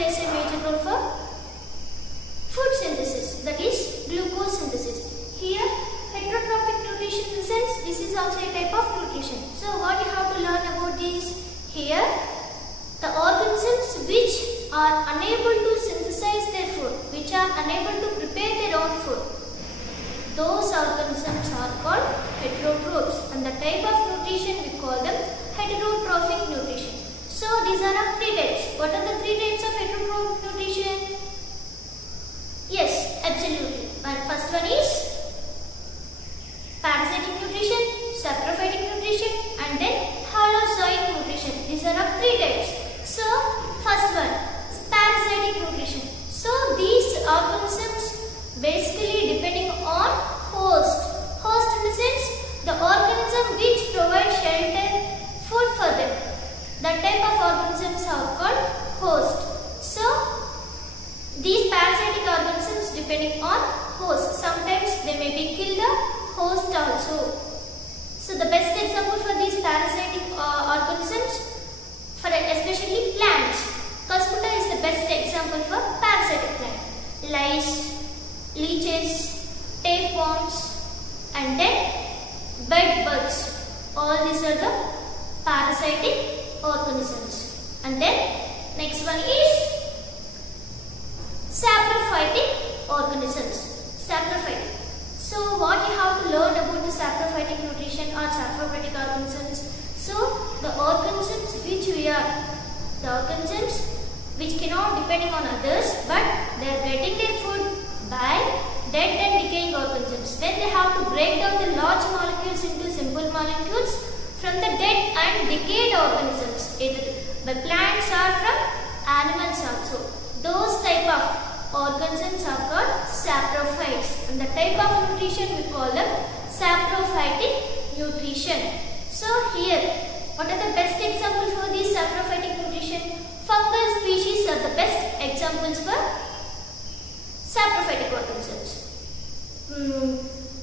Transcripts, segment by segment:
plays a major role for food synthesis, that is glucose synthesis. Here heterotrophic nutrition in the sense this is also a type of nutrition. So what you have to learn about this here, the organisms which are unable to synthesize their food, which are unable to prepare their own food, those organisms are called heterotrophs, and the type of nutrition we call them heterotrophic nutrition. So these are of three types. What are the three types of heterotrophic nutrition? Yes, absolutely. First one is parasitic nutrition, saprophytic nutrition, and then holozoic nutrition. These are of three types. So first one, parasitic nutrition. So these organisms basically depending on host. Host in the sense the organism which provides shelter, food for them. That type of organisms are called host. So these parasitic organisms depending on host. Sometimes they may be kill the host also. So the best example for these parasitic organisms, for especially plants, Cuscuta is the best example for parasitic plant. Lice, leeches, tapeworms, and then bed bugs. All these are the parasitic organisms. And then next one is saprophytic organisms. Saprophytic. So what you have to learn about the saprophytic nutrition or saprophytic organisms? So the organisms which cannot depending on others, but they are getting their food by dead and decaying organisms. Then they have to break down the large molecules into simple molecules from the dead and decayed organisms, either by plants or from animals also. Those type of organisms are called saprophytes, and the type of nutrition we call them saprophytic nutrition. So here, what are the best examples for these saprophytic nutrition? Fungal species are the best examples for saprophytic organisms.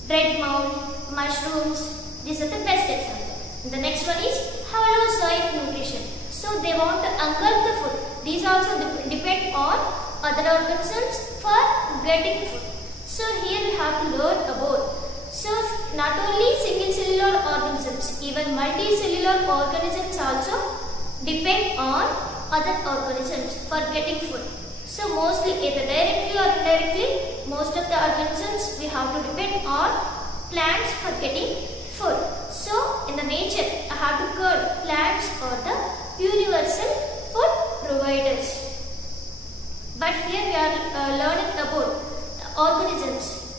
Red mold, mushrooms, these are the best examples. The next one is holozoic nutrition. So they want to engulf the food. These also depend on other organisms for getting food. So here we have to learn about. So not only single cellular organisms, even multicellular organisms also depend on other organisms for getting food. So mostly either directly or indirectly, most of the organisms we have to depend on plants for getting food. So in the nature, I have to call plants are the universal food providers. But here we are learning about the organisms,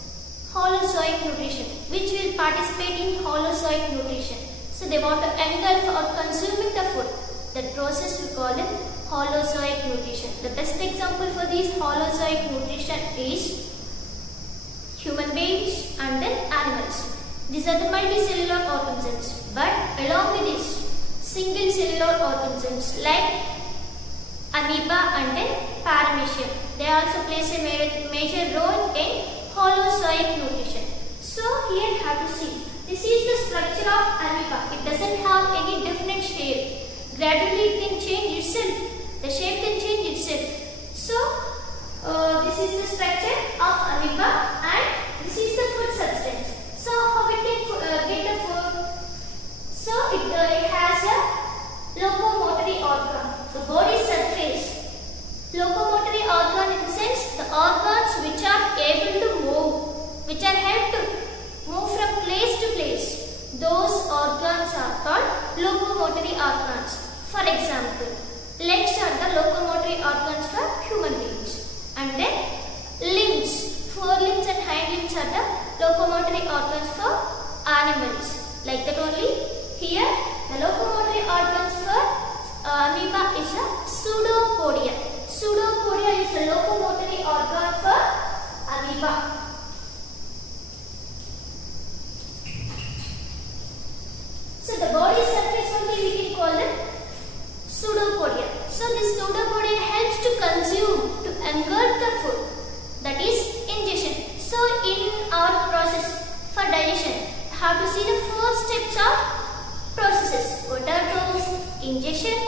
holozoic nutrition, which will participate in holozoic nutrition. So they want to engulf or consuming the food. That process we call it holozoic nutrition. The best example for this holozoic nutrition is human beings and then animals. These are the multicellular organisms. But along with this, single cellular organisms like amoeba and then paramecium, they also plays a major role in holozoic nutrition. So here you have to see, this is the structure of amoeba. It doesn't have any definite shape. Gradually it can change itself. The shape can change itself. So this is the structure of amoeba and this is the food substance. So how it can get the food? So it has a locomotory organ. The body surface. Locomotory organ in the sense the organs which are able to move, which are helped to move from place to place. Those organs are called locomotory organs. For example, legs are the locomotory organs for human beings. And then limbs, forelimbs and hind limbs are the locomotory organs for animals. Like that only, here the locomotory organs for amoeba is a pseudopodia. Pseudopodia is the locomotory organ for amoeba. So the body surface only we can call it pseudopodia. So this pseudopodia helps to consume, to engulf the food, that is ingestion. So in our process for digestion, have to see the 4 steps of processes. What are those? Ingestion,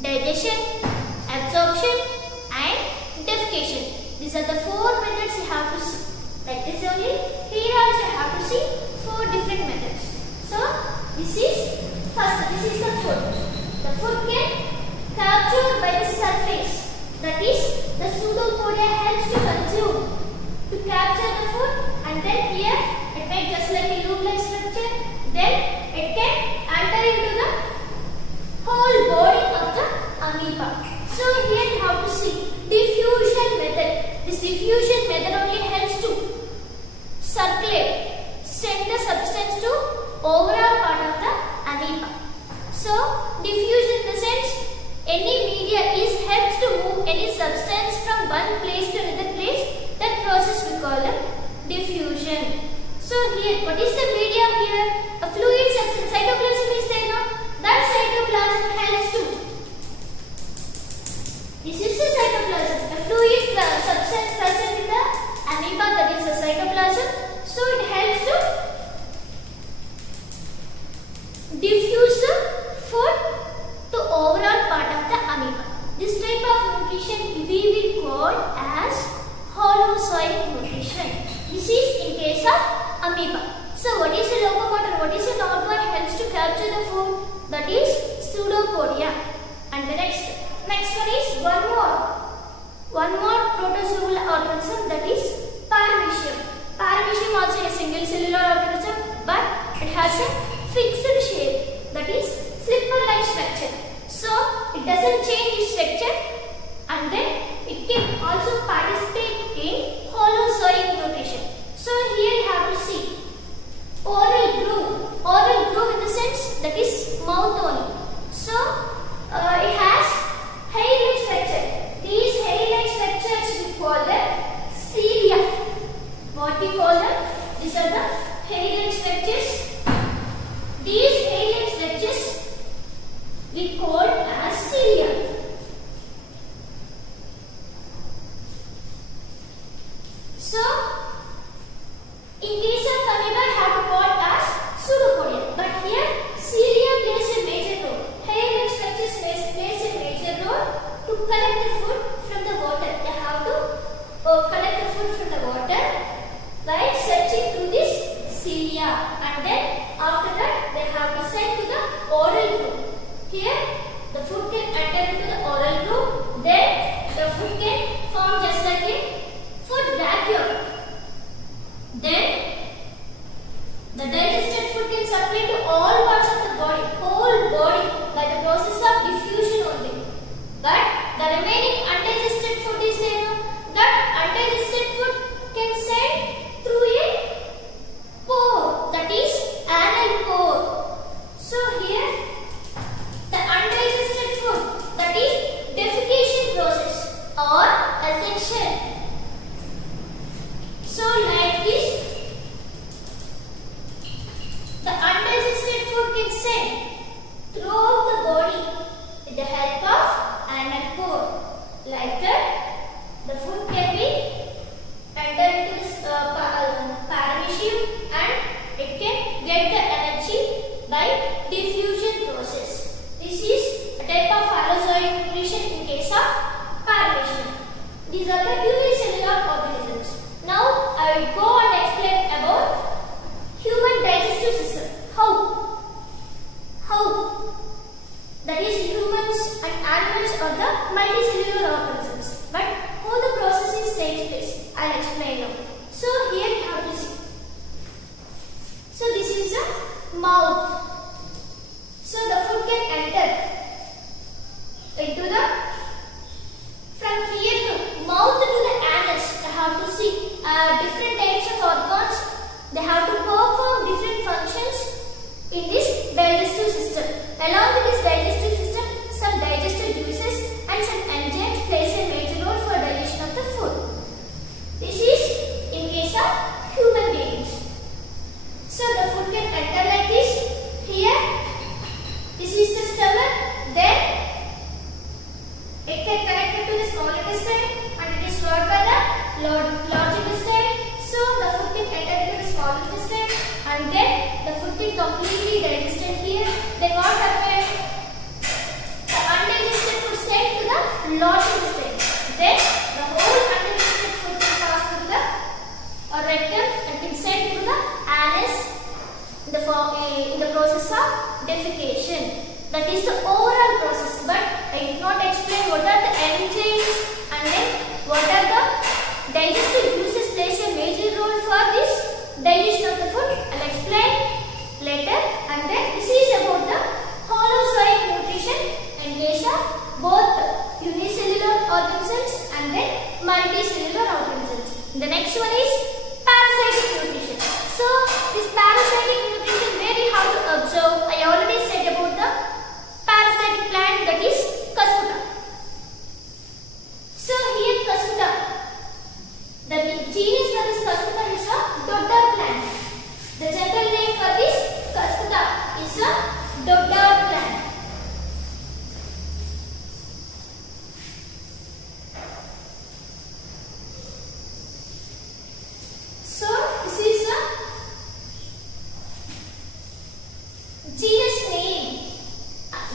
digestion, absorption defecation. These are the 4 methods you have to see. Like this only. Here also you have to see 4 different methods. So this is first. This is the food. The food can captured by the surface. That is, the pseudopodia helps to consume, to capture the food, and then here it makes just like a loop-like structure. Then it can enter into the whole body of the amoeba. So here you have to see diffusion method. This diffusion method only helps to circulate, send the substance to overall part of the amoeba. So diffusion in the sense any media is helps to move any substance from one place to another place. That process we call it diffusion. So here, what is the media here? A fluid substance. Cytoplasm is there now. That cytoplasm helps to. This is the cytoplasm. A fluid substance present in the amoeba, that is the cytoplasm. So it helps to diffuse the food to overall part of the amoeba. This type of nutrition we will call as holozoic nutrition. This is in case of amoeba. So what is the locomotor? What is the organ helps to capture the food? That is pseudopodia. And the next one is one more protozoal organism, that is paramecium. Paramecium also a single cellular organism, but it has a fixed shape, that is slipper-like structure. So it doesn't change its structure, and then it can also participate in holozoic nutrition. So here you have to see oral groove. Oral groove in the sense that is mouth only. So it has hair-like structure. These hair-like structures we call them cilia. What we call them? These are the hair-like structures. These hair-like structures we call as cilia. So, in case of amoeba, I have to call as pseudopodia. But here, cilia plays a major role. Hair-like structures plays a major role to collect the food from the water. They have to collect the food from the water by searching through this cilia, and then after that they have to send to the oral groove. Here the food can enter into the oral groove. Then the food can form just like a food vacuum. Then the digested food can supply to all parts of the body, whole body, by the process of diffusion only. But the remaining undigested food is there. That undigested food can send through a pore, that is anal pore. So here the undigested food, that is defecation process or ascension. So like this, the undigested food can send throughout the body with the help of anal pore. Like that, the food can be entered into this paramecium, and it can get the energy by diffusion process. This is a type of holozoic nutrition in case of paramecium. These are the unicellular organisms. Now I will go and explain about human digestive system. How? That is, humans and animals are the multicellular organisms. But how the processes takes place, I will explain now. So here you have to see. So this is the mouth. So the food can enter into the, from here to mouth to the anus. They have to see different types of organs. They have to perform different functions in this digestive system. Along with this digestive system, some digestive juices and some enzymes plays a major role for digestion of the food. This is in case of human beings. So the food can enter like this. Here, this is the stomach. Then it can connect it to the small intestine, and it is stored by the large intestine. So the food can enter into the small intestine, and then the food can completely digested here. Then what happened? The undigested food sent to the large intestine. Then the in the process of defecation. That is the overall process, but I did not explain what are the enzymes and then what are the digestive juices plays a major role for this digestion of the food. I will explain later. And then this is about the holozoic nutrition in case of both unicellular organisms and then multicellular organisms. The next one is parasitic nutrition. So this parasitic nutrition where we have to observe, I already said about the parasitic plant, that is Cuscuta. So here Cuscuta, the genus for this Cuscuta is a dodder plant. The general name for this Cuscuta is a dodder plant. So this is a genus name.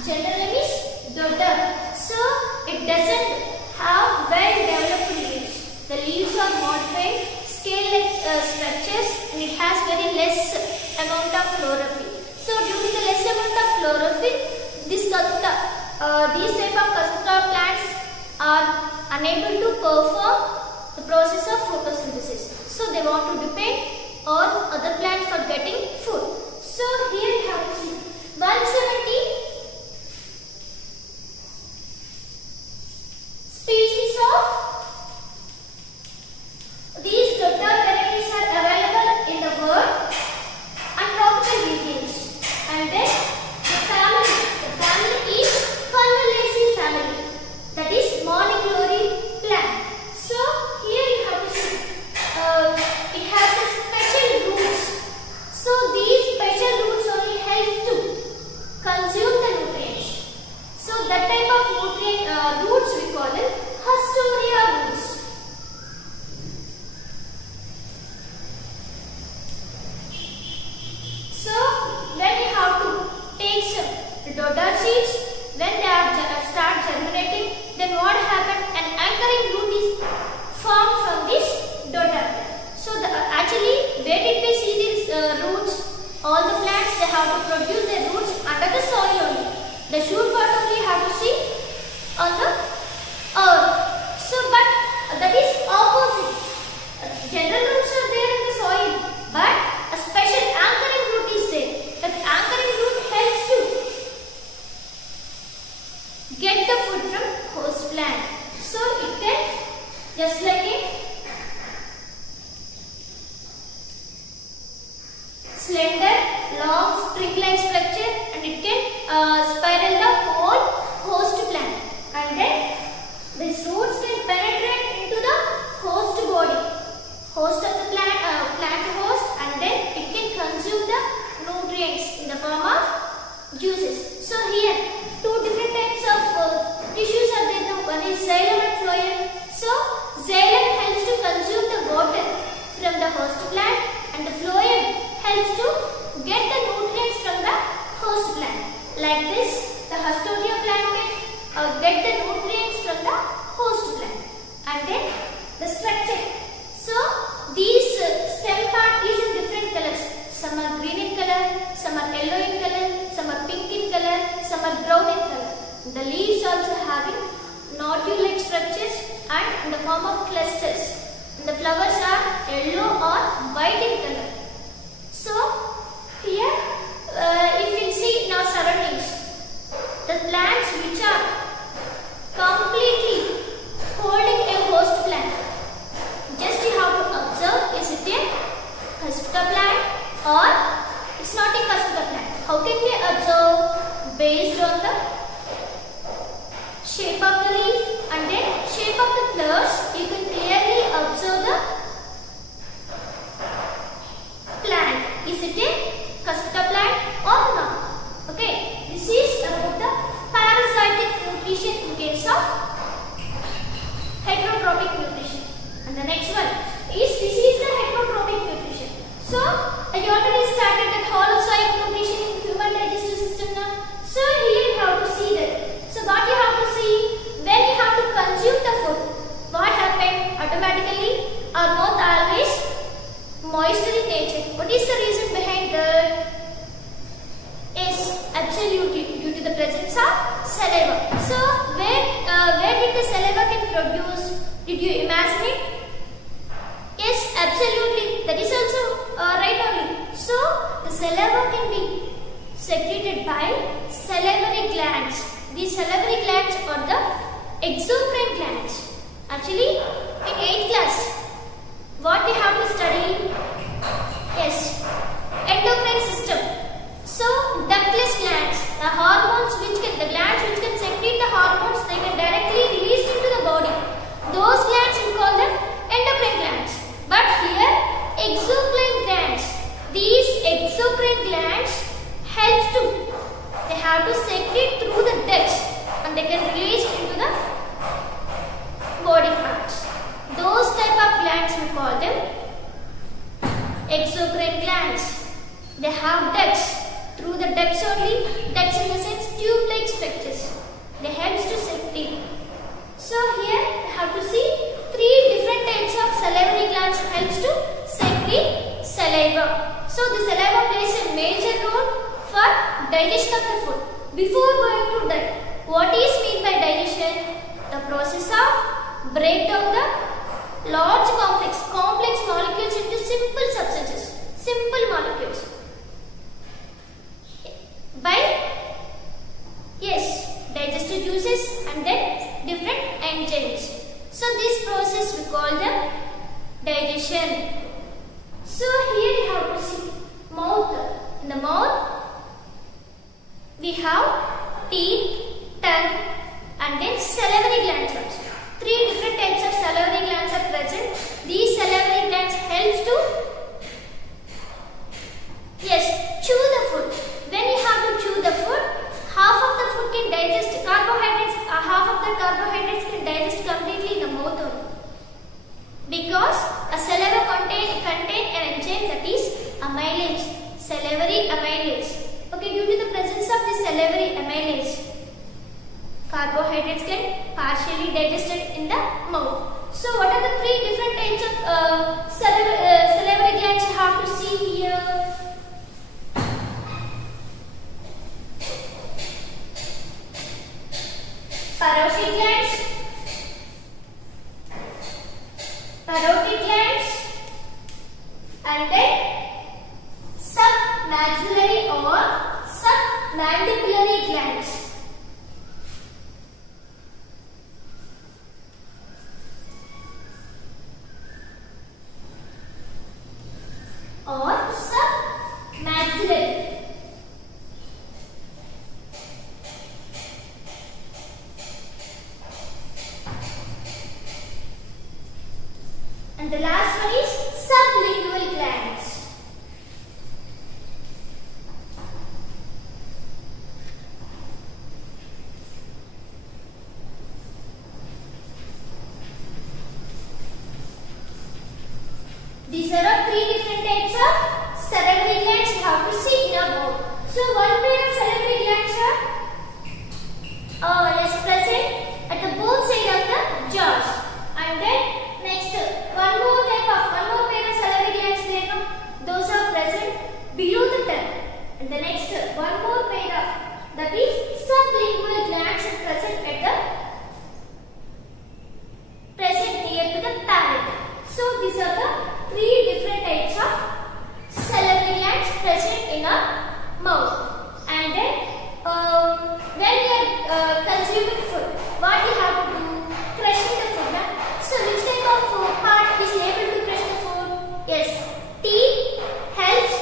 General name is dodder. So it doesn't have well developed leaves. The leaves are modified scale-like structures and it has very less amount of chlorophyll. So due to the less amount of chlorophyll, this Cuscuta, these type of Cuscuta plants are unable to perform the process of photosynthesis. So they want to depend on other plants for getting food. So here we have to see 170 species of these dodder varieties are available in the world and tropical regions. And then the family is Convallaceae family, that is morning glory plant. So here you have to see it has a special roots. So these special roots only help to consume the nutrients. So that type of nutrient roots we call it Hastoria roots. So when we have to take some dodder seeds, when they are start germinating, then what happens? An anchoring root is formed from this dodder plant. So actually, where did we see these roots? All the plants, they have to produce their roots under the soil only. The shoot part only have to see on the earth. So but that is opposite. General roots are there in the soil, but a special anchoring root is there. That anchoring root helps to get the food from host plant. So it can, just like a slender, long, string-like structure, and it can spiral the whole host plant. And then these roots can penetrate into the host body, host of the plant, plant host, and then it can consume the nutrients in the form of juices. So here, two different types of tissues are there. One is xylem and phloem. So xylem helps to consume the water from the host plant, and the phloem helps to get the nutrients from the host plant. Like this, the Hastoria plant can get the nutrients from the host plant. And then the structure. So these stem part is in different colors. Some are green in color, some are yellow in color, some are pink in color, some are brown in color. The leaves also having nodule-like structures and in the form of clusters. And the flowers are yellow or white in color. So here if you see in our surroundings, the plants which are completely holding a host plant, just you have to observe, is it a Cuscuta plant or it's not a Cuscuta plant. How can we observe? Based on the shape of the leaf and then shape of the flowers, you can clearly observe the plant. Is it a Cuscuta plant or not? Okay, this is about the parasitic nutrition in case of heterotrophic nutrition. And the next one is, this is the heterotrophic nutrition. So I already started that holozoic nutrition in human digestive system now. So here you have to see that. So what you have to see, when you have to consume the food, what happened? Automatically are not always moisture in nature. What is the reason behind that? presence of saliva. So where did the saliva can produce? Did you imagine it? Yes, absolutely. That is also right only. So the saliva can be secreted by salivary glands. These salivary glands are the exocrine glands. Actually, in 8th class, what we have to study? Yes, endocrine system. So ductless glands, the glands which can secrete the hormones, they can directly released into the body. Those glands we call them endocrine glands. But here, exocrine glands. These exocrine glands they have to secrete through the ducts and they can release into the body parts. Those type of glands we call them exocrine glands. They have ducts. Through the ducts only, ducts in the sense tube-like structures. They help to secrete. So here we have to see 3 different types of salivary glands helps to secrete saliva. So the saliva plays a major role for digestion of the food. Before going to that, what is meant by digestion? The process of breakdown the large complex molecules into simple substances, simple molecules. By digestive juices and then different enzymes. So this process we call the digestion. So here you have to see mouth. In the mouth we have teeth, tongue and then salivary glands also. 3 different types of salivary glands are present. These salivary glands helps to chew the food. When you have to chew the food, half of the food can digest carbohydrates, half of the carbohydrates can digest completely in the mouth only. Because a saliva contain an enzyme that is amylase, salivary amylase. Okay, due to the presence of this salivary amylase, carbohydrates can partially digested in the mouth. So what are the 3 different types of salivary glands you have to see here? Parotid glands and then submaxillary or submandibular glands. Or submaxillary. And the last one is sublingual glands. These are 3 different types of salivary glands you have to see in our mouth. So one pair of salivary glands are present at the both sides of the jaws. And then next, one more pair of salivary glands those are present below the tongue. And the next, one more pair of, that is sublingual glands present near to the palate. So these are the 3 different types of salivary glands present in our mouth. And then when we are consuming food, what we have to do? Crushing the food. So which type of part is able to crush the food? Yes, teeth helps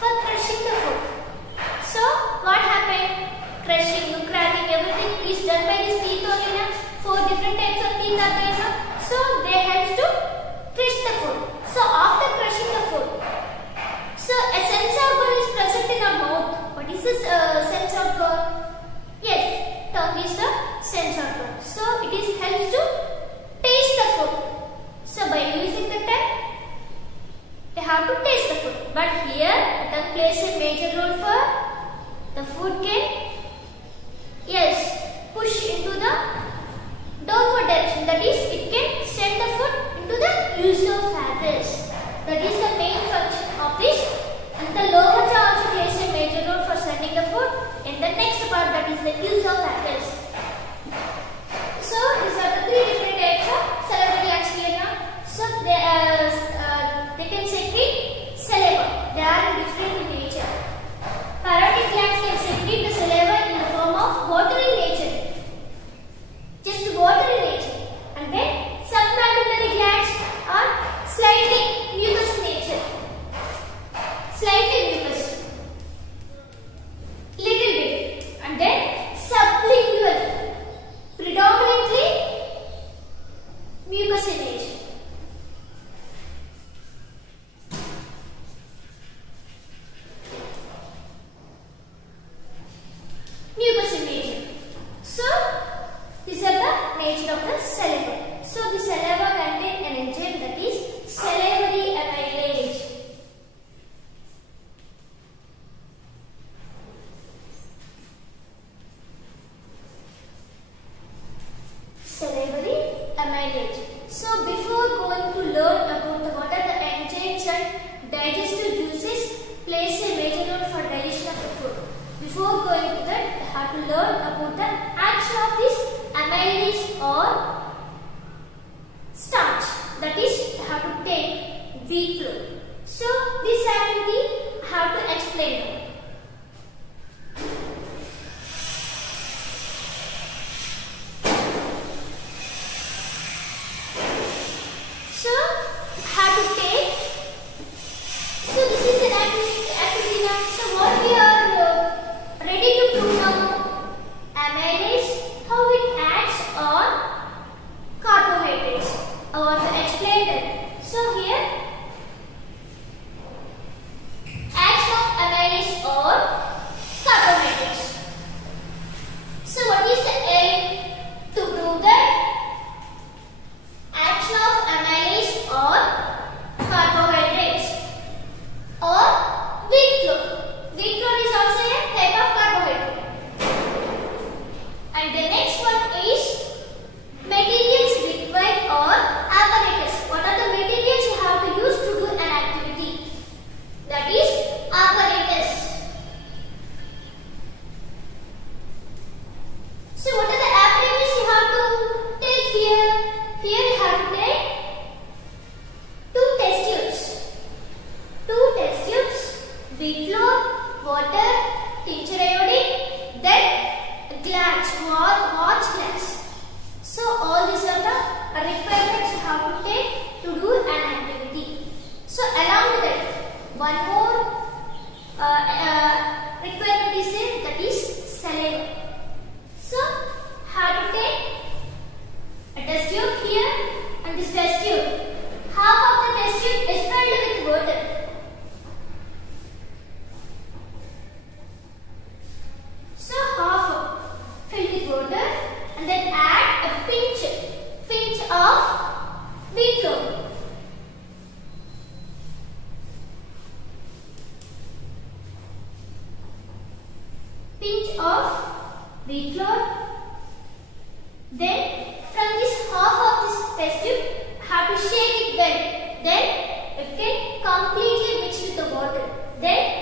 for crushing the food. So what happened? Crushing, cracking, everything is done by this teeth only. 4 different types of teeth are there. So they help to crush the food. So after crushing the food, so a sense organ is present in our mouth. What is this sense organ? Yes, tongue is the sense organ. So it is helps to taste the food. So by using the tongue, they have to taste the food. But here, the tongue plays a major role for the food can, push into the downward direction. That is, it can send the food into the esophagus. That is the main function of this. And the lower jaw also plays a major role for sending the food in the next part, that is the before going to that, you have to learn about the action of this amylase or starch. That is, you have to take wheat flour. So this activity I have to explain now. So have to take. So this is an activity now. So what we are ready to prove now? Amylase, how it acts on carbohydrates. I want to explain that. So here, action of amylase on carbohydrates. So what is the aim to prove that? Action of amylase on carbohydrates or wheat flour. Wheat flour is also a type of carbohydrate. And the next one is materials required or apparatus. What are the materials you have to use to do an activity? That is apparatus. So what are the apparatus you have to take here? Here you have to take two test tubes. Two test tubes, wheat flour, water, tincture iodine, then glass, watch glass. So all these are the requirements you have to take to do an activity. So along with that, one more requirement is there, that is saliva. So have to take a test tube here and this test tube. Half of the test tube is filled with water. So half filled with water and then add a pinch of wheat flour. Pinch of wheat flour. Then from this half of this test tube, have to shake it well. Then it can completely mix with the water. Then